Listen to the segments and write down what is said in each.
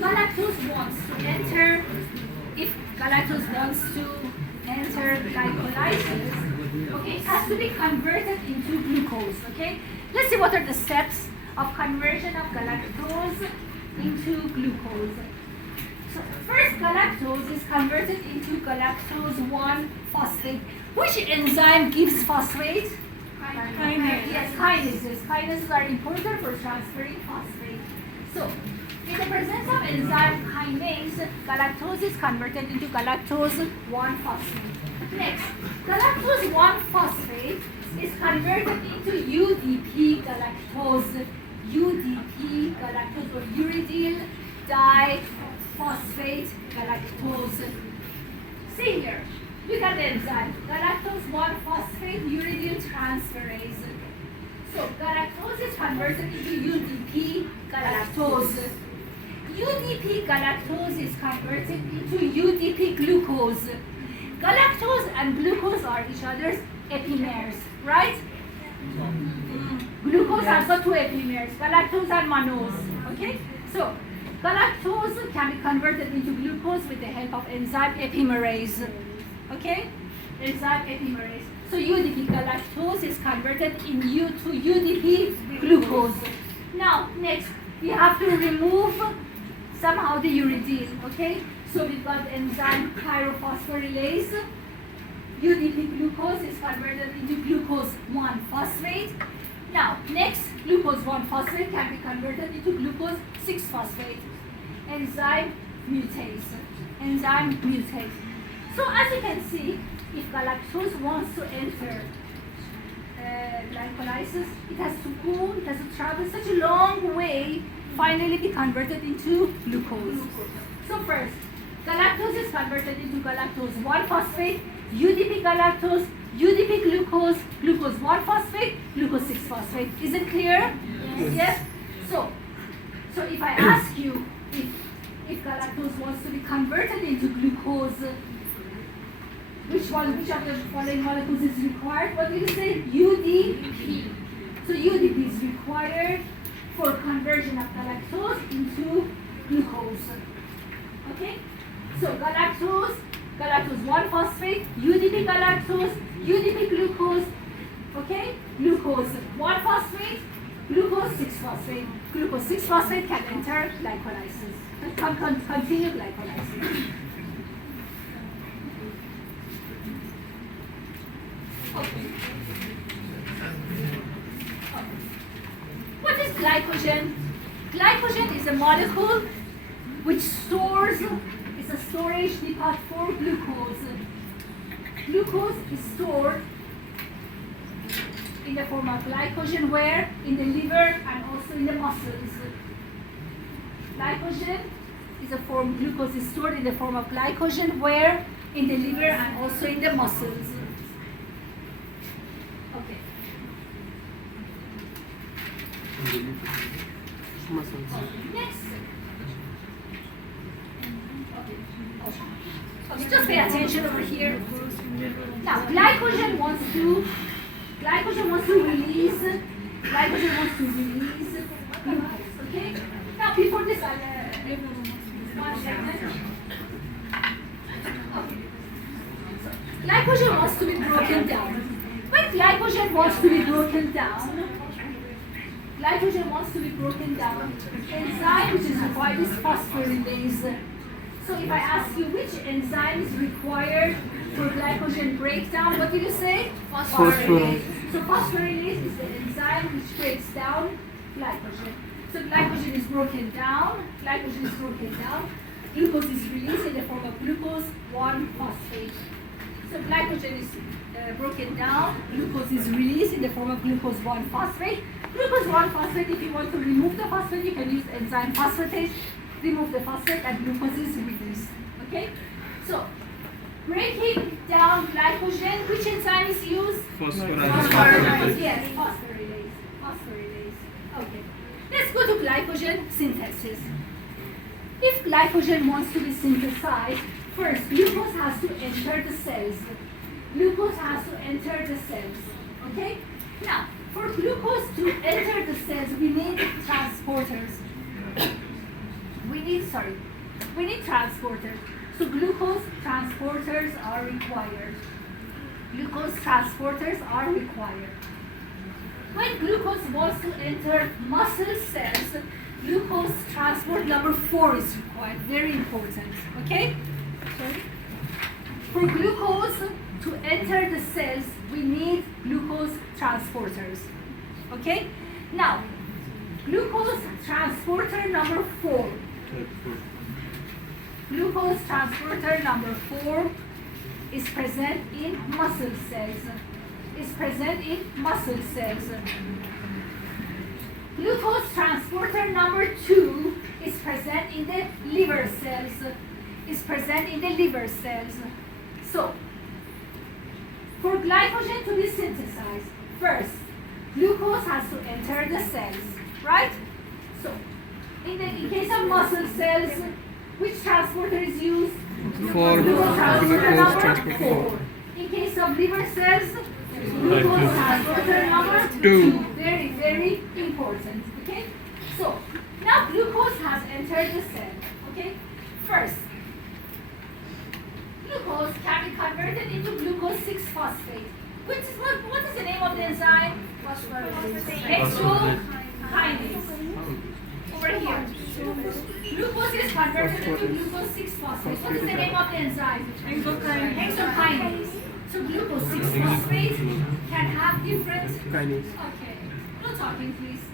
galactose wants to enter, if galactose wants to enter glycolysis, okay, it has to be converted into glucose, okay? Let's see what are the steps of conversion of galactose into glucose. So first, galactose is converted into galactose 1-phosphate. Which enzyme gives phosphate? Kinase. Yes, kinases. Kinases are important for transferring phosphate. So, in the presence of enzyme kinase, galactose is converted into galactose 1-phosphate. Next, galactose 1-phosphate is converted into UDP galactose. UDP galactose or uridyl diphosphate galactose. See here. Look at the enzyme. Galactose 1-phosphate uridyl transferase. So galactose is converted into UDP galactose. UDP galactose is converted into UDP glucose. Galactose and glucose are each other's epimers, right? Glucose has got 2 epimers, galactose and mannose. Okay? So galactose can be converted into glucose with the help of enzyme epimerase. Okay? Enzyme epimerase. So UDP galactose is converted in to UDP glucose. Now, next, we have to remove somehow the uridyl. Okay? So we've got enzyme pyrophosphorylase. UDP glucose is converted into glucose 1-phosphate. Now, next, glucose 1-phosphate can be converted into glucose 6-phosphate. Enzyme mutase. Enzyme mutase. So as you can see, if galactose wants to enter glycolysis, it has to travel such a long way, finally be converted into glucose. So first, galactose is converted into galactose 1-phosphate, UDP galactose, UDP glucose, glucose 1-phosphate, glucose 6-phosphate. Is it clear? Yes? So if I ask you if galactose wants to be converted into glucose, which of the following molecules is required? What did you say? UDP. So UDP is required for conversion of galactose into glucose. Okay? So galactose 1-phosphate, UDP galactose, UDP glucose, okay? Glucose 1-phosphate, glucose 6-phosphate. Glucose 6-phosphate can enter glycolysis. Continue glycolysis. Okay. What is glycogen? Glycogen is a molecule which stores, it's a storage depot for glucose. Glucose is stored in the form of glycogen where? In the liver and also in the muscles. Glycogen is a form, glucose is stored in the form of glycogen where? In the liver and also in the muscles. Okay. Next. Okay, just pay attention over here. Now, glycogen wants to release glucose. Okay. Now, before this, one second. Okay. So, glycogen wants to be broken down. When glycogen wants to be broken down, enzyme which is required is phosphorylase. So if I ask you which enzyme is required for glycogen breakdown, what do you say? Phosphorylase. So phosphorylase is the enzyme which breaks down glycogen. So glycogen is broken down, glucose is released in the form of glucose 1-phosphate. So glycogen is broken down, glucose is released in the form of glucose 1-phosphate. Glucose 1-phosphate, if you want to remove the phosphate, you can use enzyme phosphatase, remove the phosphate and glucose is released. Okay? So, breaking down glycogen, which enzyme is used? Phosphorylase. Yes, phosphorylase. Okay. Let's go to glycogen synthesis. If glycogen wants to be synthesized, first glucose has to enter the cells. Okay? Now, for glucose to enter the cells, we need transporters. we need transporters. So glucose transporters are required. Glucose transporters are required. When glucose wants to enter muscle cells, glucose transport number 4 is required. Very important. Okay? Sorry. For glucose to enter the cells, we need glucose transporters. Okay? Now, glucose transporter number 4. Glucose transporter number 4 is present in muscle cells. Glucose transporter number 2 is present in the liver cells. So, for glycogen to be synthesized, first, glucose has to enter the cells, right? So, in case of muscle cells, which transporter is used? Glucose transporter number 4. In case of liver cells, glucose transporter number 2. Very, very important. Okay? So, now glucose has entered the cell. Okay? First, glucose can be converted into glucose 6-phosphate. What is the name of the enzyme? M2 kinase. Over here. Glucose is converted into glucose 6-phosphate. What is the name of the enzyme? Hexokinase. So glucose 6-phosphate can have different kinase. Okay. No talking, please.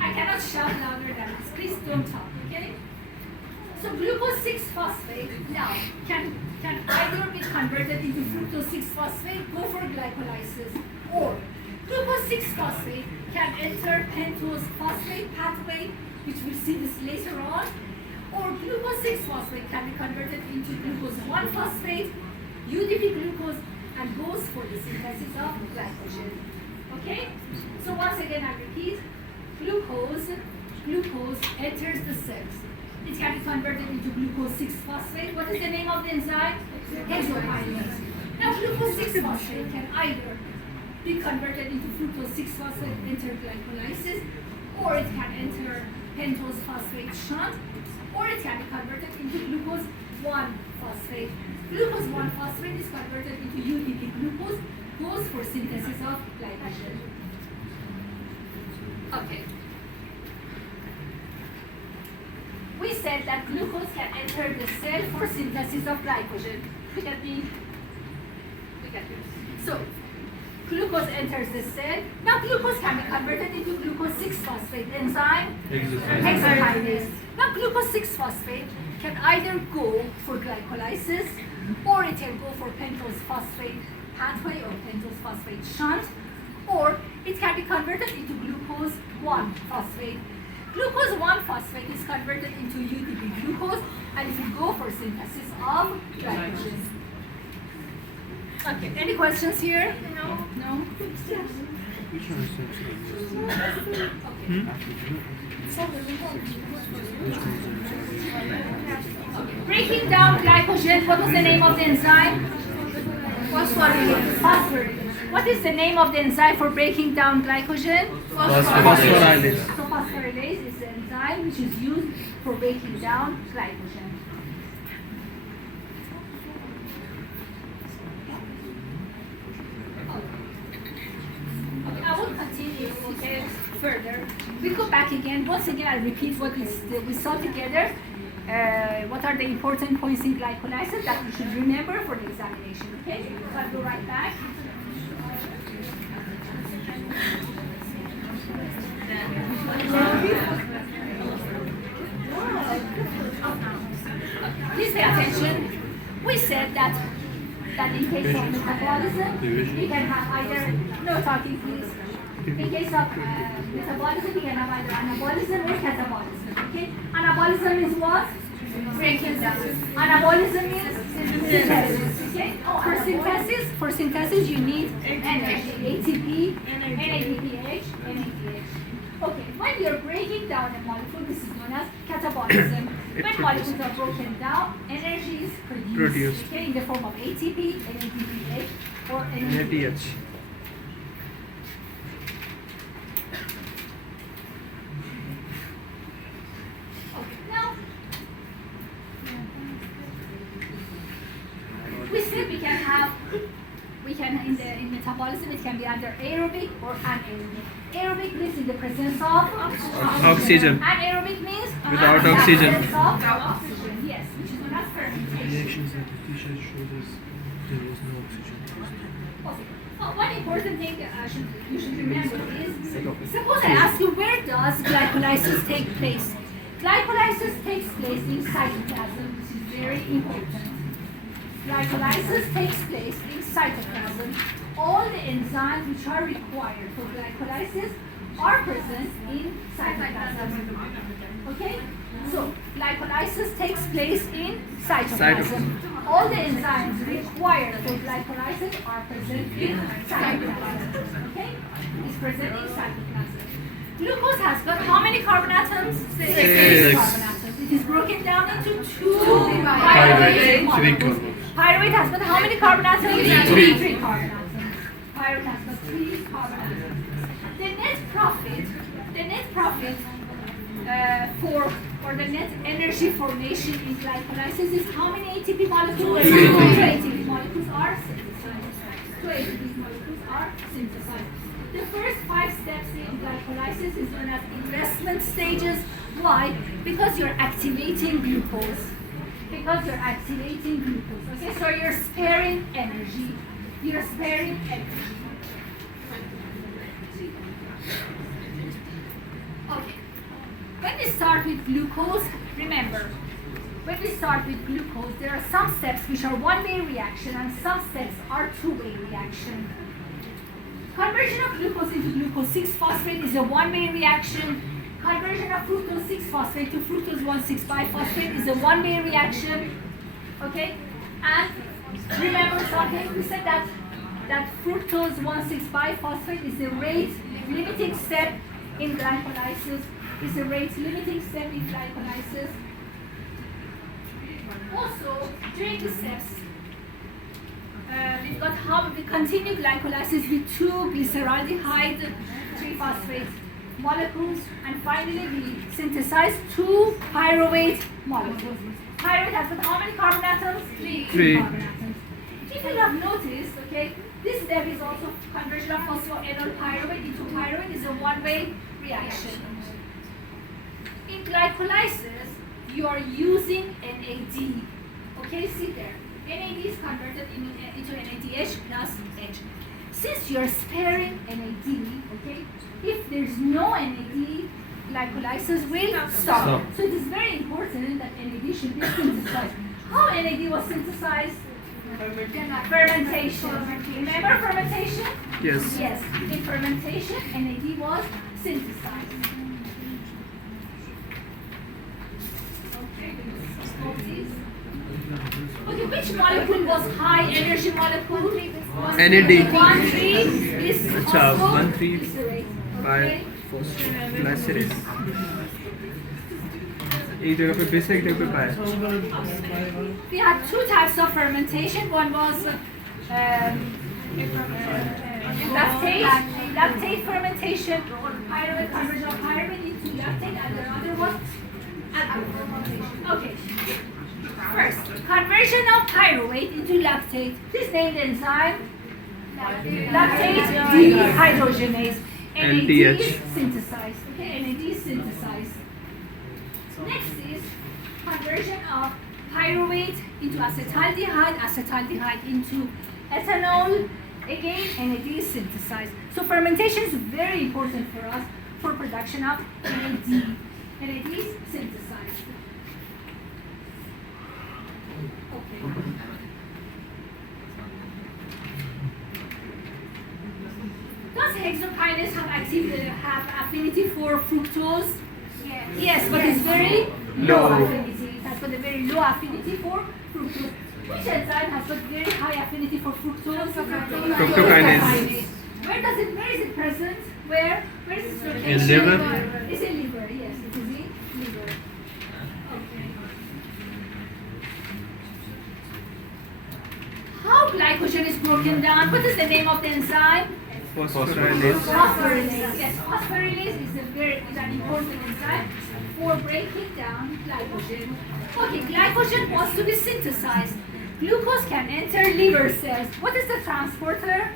I cannot shout louder than this. Please don't talk, okay? So glucose 6-phosphate now can either be converted into fructose 6-phosphate, go for glycolysis, or glucose 6-phosphate can enter pentose phosphate pathway, which we'll see this later on, or glucose 6-phosphate can be converted into glucose 1-phosphate, UDP glucose, and goes for the synthesis of glycogen. Okay? So once again I repeat, glucose enters the cells. It can be converted into glucose 6-phosphate. What is the name of the enzyme? Hexokinase. Now glucose 6-phosphate can either be converted into fructose 6-phosphate, enter glycolysis, or it can enter pentose phosphate shunt, or it can be converted into glucose 1-phosphate. Glucose 1-phosphate is converted into UDP glucose, goes for synthesis of glycogen. Okay. We said that glucose can enter the cell for synthesis of glycogen. Look at me. So, glucose enters the cell. Now glucose can be converted into glucose 6-phosphate enzyme, hexokinase. Now glucose 6-phosphate can either go for glycolysis, or it can go for pentose phosphate pathway or pentose phosphate shunt, or it can be converted into glucose 1-phosphate. Glucose 1-phosphate is converted into UDP glucose, and it will go for synthesis of glycogen. Okay, any questions here? No? Okay. Breaking down glycogen, what was the name of the enzyme? Phosphorylase. What is the name of the enzyme for breaking down glycogen? Phosphorylase. So phosphorylase is the enzyme which is used for breaking down glycogen. I will continue, okay, further. We go back again. Once again, I repeat what we saw together. What are the important points in glycolysis that we should remember for the examination, okay? So I'll go right back. Please pay attention. We said that in case of metabolism, we can have either, no talking please. In case of metabolism, we can have either anabolism or catabolism. Okay? Anabolism is what? Breaking down. Anabolism is synthesis. Okay? For synthesis, you need energy. ATP, NADPH, NADH. Okay, when you're breaking down a molecule, this is known as catabolism. When molecules are broken down, energy is produced. Okay, in the form of ATP, NADPH, or NADH. Okay, now in metabolism it can be under aerobic or anaerobic. Aerobic means in the presence of Oxygen. Anaerobic means Without oxygen. Of oxygen. Yes, which is known as fermentation. Reactions that the T-shirt shows us there is no oxygen. Okay. One important thing you should remember is, suppose I ask you, where does glycolysis take place? Glycolysis takes place in cytoplasm, which is very important. Glycolysis takes place in cytoplasm. All the enzymes which are required for glycolysis are present in cytoplasm. Okay? So, glycolysis takes place in cytoplasm. All the enzymes required for glycolysis are present in cytoplasm. Okay? It's present in cytoplasm. Glucose has got how many carbon atoms? 6 carbon atoms. It is broken down into 2 pyruvate molecules. Pyruvate has got how many carbon atoms? 3 carbon atoms. Pyruvate has got 3 carbon atoms. The net profit for the net energy formation in glycolysis is how many ATP molecules? 2 ATP molecules are synthesized. 2 ATP molecules are synthesized. The first 5 steps in glycolysis is known as investment stages. Why? Because you're activating glucose. Okay, so you're sparing energy. Okay. When we start with glucose, remember, there are some steps which are one-way reaction and some steps are two-way reaction. Conversion of glucose into glucose 6-phosphate is a one-way reaction. Conversion of fructose 6-phosphate to fructose 1,6-biphosphate is a one-way reaction. Okay? And remember something, we said that fructose 1,6-biphosphate is the rate limiting step in glycolysis. Also, during the steps, we've got how we continue glycolysis with 2 glyceraldehyde 3-phosphate molecules, and finally we synthesize 2 pyruvate molecules. Pyruvate has got how many carbon atoms? 3 carbon atoms. If you have noticed, okay, this step is also conversion of phosphoenol pyruvate into pyruvate is a one-way reaction. In glycolysis, you are using NAD. Okay, see there. NAD is converted into NADH plus H. Since you are sparing NAD, okay, if there's no NAD, glycolysis will stop. So it is very important that NAD should be synthesized. How NAD was synthesized? Fermentation. Remember fermentation? Yes. Yes. In fermentation, NAD was synthesized. Okay, which molecule was high energy molecule? NAD. 1,3 is अच्छा, 1,3 Okay. glycerate. एक जगह पे base है, एक जगह पे पाया. We had 2 types of fermentation. One was lactate fermentation, or pyruvate conversion of pyruvate into lactate, and the other was alcohol fermentation. Okay. First, conversion of pyruvate into lactate. This named enzyme, lactate dehydrogenase. NAD synthesized. Okay, NAD synthesized. Next is conversion of pyruvate into acetaldehyde into ethanol. Again, NAD is synthesized. So fermentation is very important for us for production of NAD. NAD is synthesized. Okay. Does hexokinase have affinity for fructose? Yes, but it's very low affinity. It has got a very low affinity for fructose. Which enzyme has got very high affinity for fructose? Fructokinase. Where is it present? Where is its location? In liver? It's in liver, yes, it is in liver. Okay. How glycogen is broken down? What is the name of the enzyme? Phosphorylase. Phosphorylase. Yes, phosphorylase is an important enzyme for breaking down glycogen. Okay, glycogen wants to be synthesized. Glucose can enter liver cells. What is the transporter?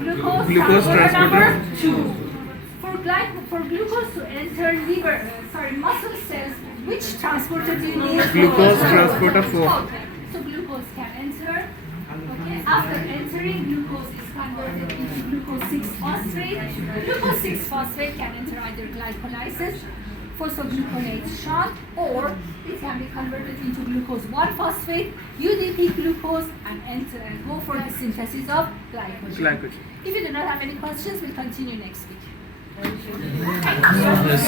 Glucose, Glucose number transporter. 2. For glucose to enter muscle cells, which transporter do you need? Glucose transporter 4. Okay. So glucose can enter. Okay. After entering, glucose is converted into glucose 6-phosphate. Glucose 6-phosphate can enter either glycolysis, phosphogluconate or it can be converted into glucose 1-phosphate, UDP glucose, and enter and go for the synthesis of glycogen. Glycogen. If you do not have any questions, we'll continue next week. Yes.